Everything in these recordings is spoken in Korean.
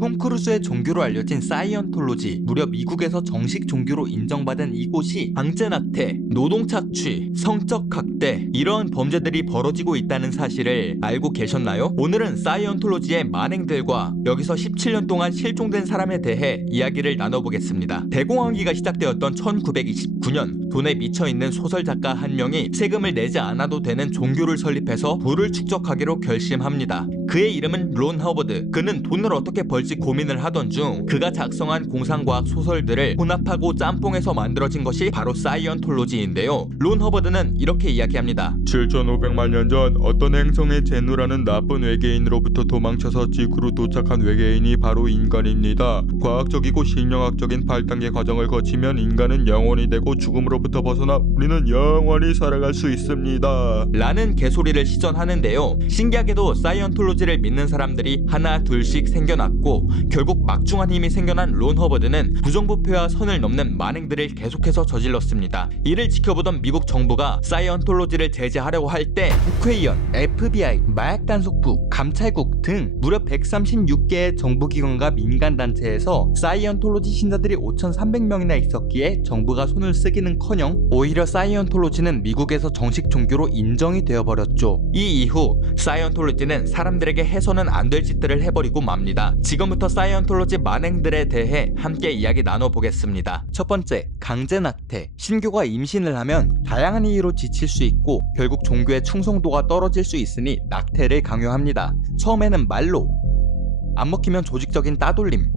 톰 크루즈의 종교로 알려진 사이언톨로지, 무려 미국에서 정식 종교로 인정받은 이곳이 강제낙태, 노동착취, 성적 학대 이러한 범죄들이 벌어지고 있다는 사실을 알고 계셨나요? 오늘은 사이언톨로지의 만행들과 여기서 17년 동안 실종된 사람에 대해 이야기를 나눠보겠습니다. 대공황기가 시작되었던 1929년 돈에 미쳐있는 소설작가 한 명이 세금을 내지 않아도 되는 종교를 설립해서 부를 축적하기로 결심합니다. 그의 이름은 론 허버드. 그는 돈을 어떻게 벌지 고민을 하던 중 그가 작성한 공상과학 소설들을 혼합하고 짬뽕해서 만들어진 것이 바로 사이언톨로지인데요. 론 허버드는 이렇게 이야기합니다. 7500만 년 전 어떤 행성의 제누라는 나쁜 외계인으로부터 도망쳐서 지구로 도착한 외계인이 바로 인간입니다. 과학적이고 신령학적인 8단계 과정을 거치면 인간은 영혼이 되고 죽음으로부터 벗어나 우리는 영원히 살아갈 수 있습니다. 라는 개소리를 시전하는데요. 신기하게도 사이언톨로지를 믿는 사람들이 하나 둘씩 생겨났고 결국 막중한 힘이 생겨난 론 허버드는 부정부패와 선을 넘는 만행들을 계속해서 저질렀습니다. 이를 지켜보던 미국 정부가 사이언톨로지를 제재하려고 할 때 국회의원, FBI, 마약단속부, 감찰국 등 무려 136개의 정부기관과 민간단체에서 사이언톨로지 신자들이 5,300명이나 있었기에 정부가 손을 쓰기는커녕 오히려 사이언톨로지는 미국에서 정식 종교로 인정이 되어버렸죠. 이 이후 사이언톨로지는 사람들에게 해서는 안 될 짓들을 해버리고 맙니다. 지금부터 사이언톨로지 만행들에 대해 함께 이야기 나눠보겠습니다. 첫 번째, 강제낙태. 신교가 임신을 하면 다양한 이유로 지칠 수 있고 결국 종교의 충성도가 떨어질 수 있으니 낙태를 강요합니다. 처음에는 말로, 안 먹히면 조직적인 따돌림,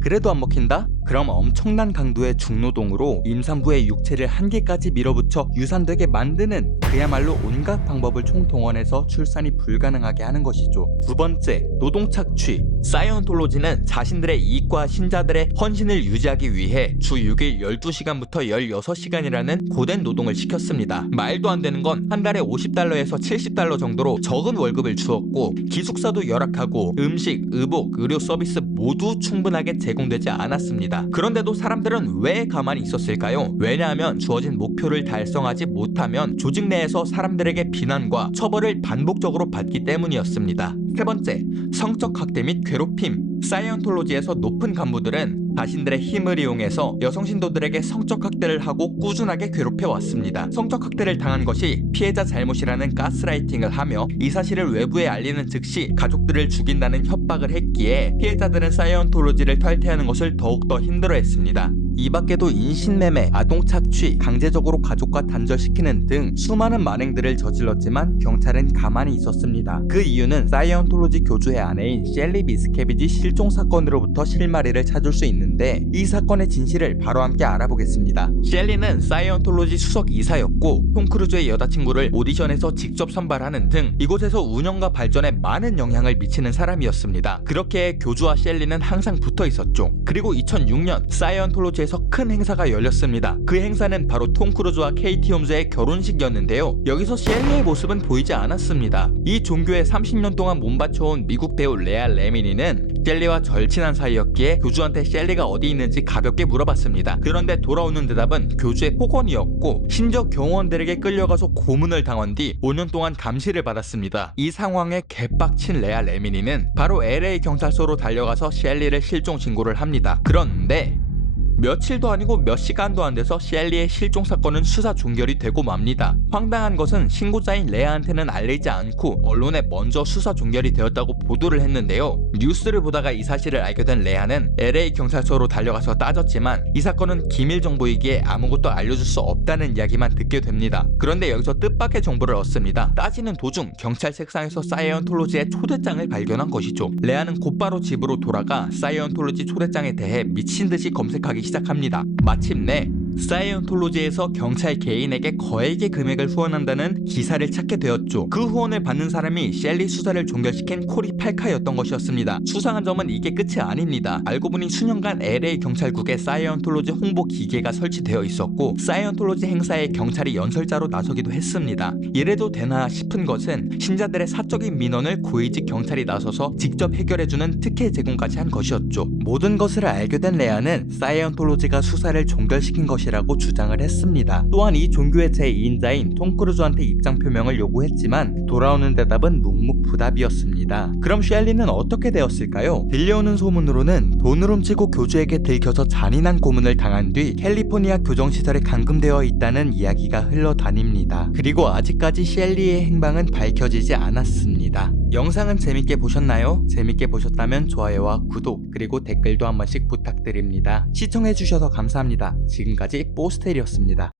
그래도 안 먹힌다? 그럼 엄청난 강도의 중노동으로 임산부의 육체를 한계까지 밀어붙여 유산되게 만드는 그야말로 온갖 방법을 총동원해서 출산이 불가능하게 하는 것이죠. 두 번째, 노동착취. 사이언톨로지는 자신들의 이익과 신자들의 헌신을 유지하기 위해 주 6일 12시간부터 16시간이라는 고된 노동을 시켰습니다. 말도 안 되는 건 한 달에 $50에서 $70 정도로 적은 월급을 주었고 기숙사도 열악하고 음식, 의복, 의료 서비스 모두 충분하게 제공되지 않았습니다. 그런데도 사람들은 왜 가만히 있었을까요? 왜냐하면 주어진 목표를 달성하지 못하면 조직 내에서 사람들에게 비난과 처벌을 반복적으로 받기 때문이었습니다. 세 번째, 성적 학대 및 괴롭힘. 사이언톨로지에서 높은 간부들은 자신들의 힘을 이용해서 여성 신도들에게 성적 학대를 하고 꾸준하게 괴롭혀 왔습니다. 성적 학대를 당한 것이 피해자 잘못이라는 가스라이팅을 하며 이 사실을 외부에 알리는 즉시 가족들을 죽인다는 협박을 했기에 피해자들은 사이언톨로지를 탈퇴하는 것을 더욱더 힘들어했습니다. 이 밖에도 인신매매, 아동착취, 강제적으로 가족과 단절시키는 등 수많은 만행들을 저질렀지만 경찰은 가만히 있었습니다. 그 이유는 사이언톨로지 교주의 아내인 셸리 미스캐비지 실종 사건으로부터 실마리를 찾을 수 있는데 이 사건의 진실을 바로 함께 알아보겠습니다. 셸리는 사이언톨로지 수석 이사였고 톰 크루즈의 여자친구를 오디션에서 직접 선발하는 등 이곳에서 운영과 발전에 많은 영향을 미치는 사람이었습니다. 그렇게 교주와 셸리는 항상 붙어 있었죠. 그리고 2006년 사이언톨로지에서 큰 행사가 열렸습니다. 그 행사는 바로 톰 크루즈와 케이티 홈즈의 결혼식이었는데요. 여기서 셸리의 모습은 보이지 않았습니다. 이 종교에 30년 동안 몸바쳐온 미국 배우 레아 레미니는 셸리와 절친한 사이였기에 교주한테 셸리가 어디 있는지 가볍게 물어봤습니다. 그런데 돌아오는 대답은 교주의 폭언이었고 심지어 경호원들에게 끌려가서 고문을 당한 뒤 5년 동안 감시를 받았습니다. 이 상황에 개빡친 레아 레미니는 바로 LA 경찰서로 달려가서 셸리를 실종 신고를 합니다. 그런데 며칠도 아니고 몇 시간도 안 돼서 셸리의 실종 사건은 수사 종결이 되고 맙니다. 황당한 것은 신고자인 레아한테는 알리지 않고 언론에 먼저 수사 종결이 되었다고 보도를 했는데요. 뉴스를 보다가 이 사실을 알게 된 레아는 LA 경찰서로 달려가서 따졌지만 이 사건은 기밀 정보이기에 아무것도 알려줄 수 없다는 이야기만 듣게 됩니다. 그런데 여기서 뜻밖의 정보를 얻습니다. 따지는 도중 경찰 책상에서 사이언톨로지의 초대장을 발견한 것이죠. 레아는 곧바로 집으로 돌아가 사이언톨로지 초대장에 대해 미친듯이 검색하기 시작합니다. 마침내 사이언톨로지에서 경찰 개인에게 거액의 금액을 후원한다는 기사를 찾게 되었죠. 그 후원을 받는 사람이 셸리 수사를 종결시킨 코리 팔카였던 것이었습니다. 수상한 점은 이게 끝이 아닙니다. 알고 보니 수년간 LA 경찰국에 사이언톨로지 홍보 기계가 설치되어 있었고 사이언톨로지 행사에 경찰이 연설자로 나서기도 했습니다. 이래도 되나 싶은 것은 신자들의 사적인 민원을 고위직 경찰이 나서서 직접 해결해주는 특혜 제공까지 한 것이었죠. 모든 것을 알게 된 레아는 사이언톨로지가 수사를 종결시킨 것이 것이라고 주장을 했습니다. 또한 이 종교의 제2인자인 톰 크루즈한테 입장 표명을 요구했지만 돌아오는 대답은 묵묵부답이었습니다. 그럼 셸리는 어떻게 되었을까요? 들려오는 소문으로는 돈을 훔치고 교주에게 들켜서 잔인한 고문을 당한 뒤 캘리포니아 교정시설에 감금되어 있다는 이야기가 흘러다닙니다. 그리고 아직까지 셸리의 행방은 밝혀지지 않았습니다. 영상은 재밌게 보셨나요? 재밌게 보셨다면 좋아요와 구독 그리고 댓글도 한 번씩 부탁드립니다. 시청해주셔서 감사합니다. 지금까지 뽀스텔이었습니다.